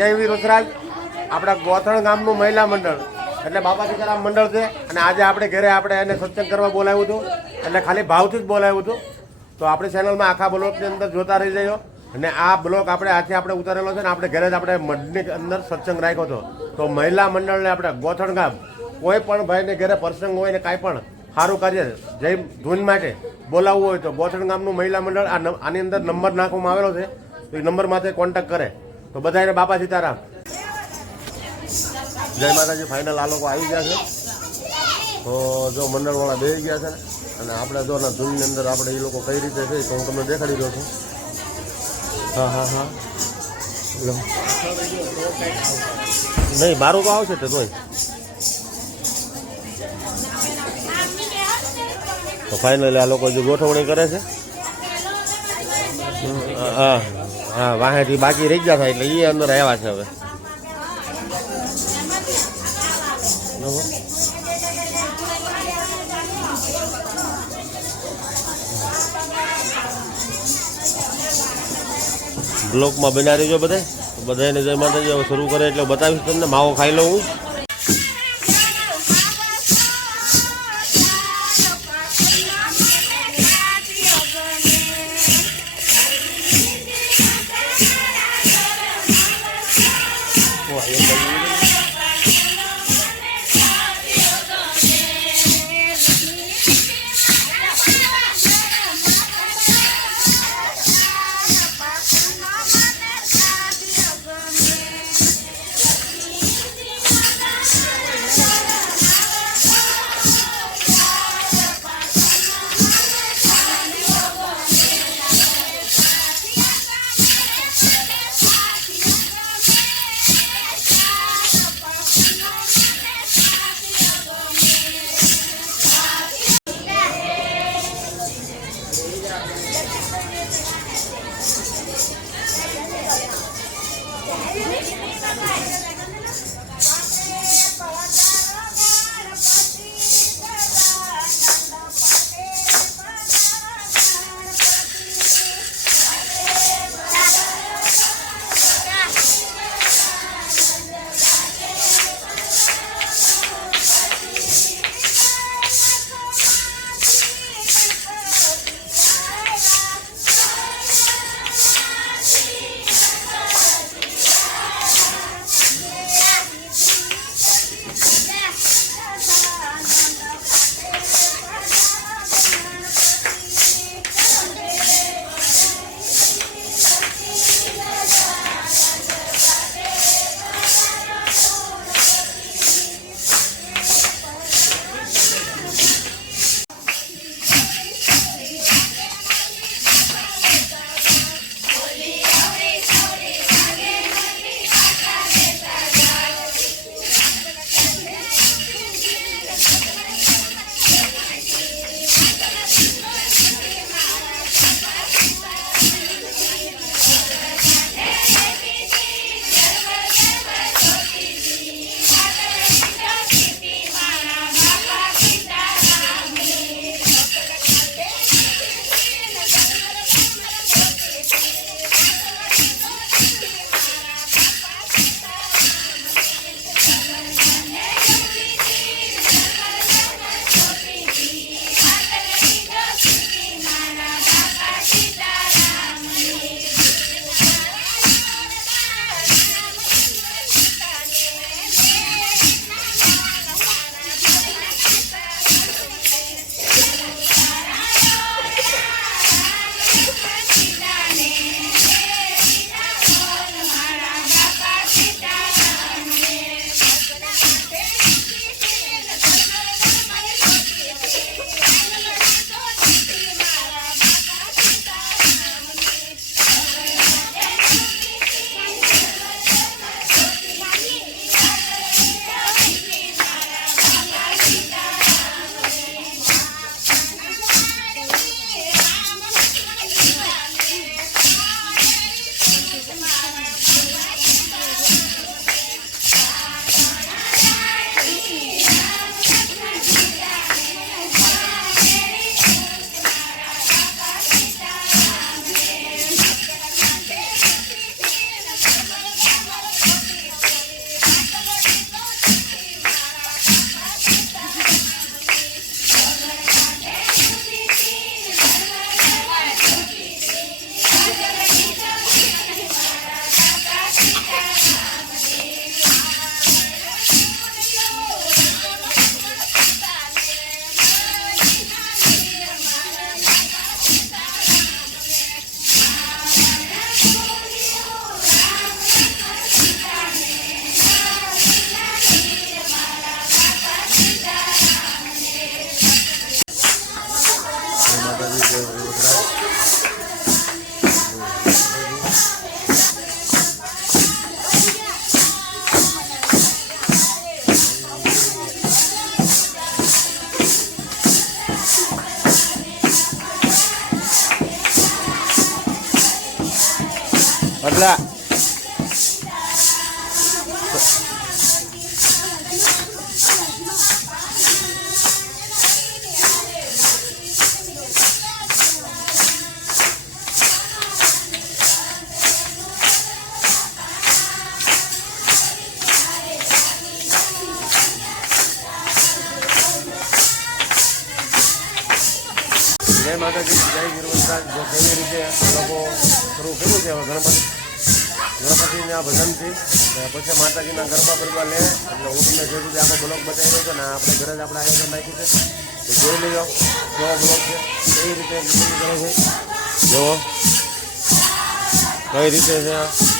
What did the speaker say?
જય વીર રુદ્રાજ આપણા ગોથણ ગામનું મહિલા મંડળ. એટલે બાપા સીતારામ મંડળ છે. અને આજે આપણે ઘરે આપણે એને સત્સંગ કરવા બોલાવ્યું હતું. એટલે ખાલી ભાવથી જ બોલાવ્યું હતું. તો આપણી ચેનલમાં આખા બ્લોકની અંદર જોતા રહી જજો અને આ બ્લોક આપણે આથી આપણે ઉતારેલો છે ને આપણે ઘરે જ આપણે મઢની અંદર સત્સંગ રાખ્યો હતો. તો મહિલા મંડળને આપણે ગોથણ ગામ, કોઈ પણ ભાઈને ઘરે પ્રસંગ હોય ને કાંઈ પણ સારું કાર્ય જય ધૂન માટે બોલાવવું હોય તો ગોથણ ગામનું મહિલા મંડળ આની અંદર નંબર નાખવામાં આવેલો છે. તો એ નંબર માથે કોન્ટેક્ટ કરે. તો બધાને બાપા સીતારામ. જય માતાજી ફાઇનલ આ લોકો આવી ગયા છે. તો જો મંડળવાળા બે ગયા છે અને આપણે જો ના અંદર આપણે એ લોકો કઈ રીતે છે તો હું તમને દેખાડી દઉં છું. હા હા હા. નહીં, મારું તો આવશે તે તોય. તો ફાઇનલી આ લોકો જે ગોઠવણી કરે છે. હા. હા, વાહેથી બાકી રહી ગયા થાય એટલે એ અંદર આવ્યા છે હવે. બ્લોકમાં બનાવી રહેજો બધે. બધાને જય માતાજી શરૂ કરે એટલે બતાવીશ તમને. માવો ખાઈ લઉં હું. પેલા જય માતાજી જય ગિરવંતરાજ જો કેવી રીતે આ લોકો શરૂ કર્યું છે હવે ગણપતિ ગણપતિના ભજનથી. પછી માતાજીના ગરબા ગરબા લે. એટલે હું તમને જે રીતે આખો બ્લોગ બતાવી રહ્યો છે ને આપણે ઘરે જ આપણે આયોજન નાખ્યું છે. તો જોઈ લેજો, કેવો બ્લોગ છે, કઈ રીતે કરે છે. જુઓ. કઈ રીતે છે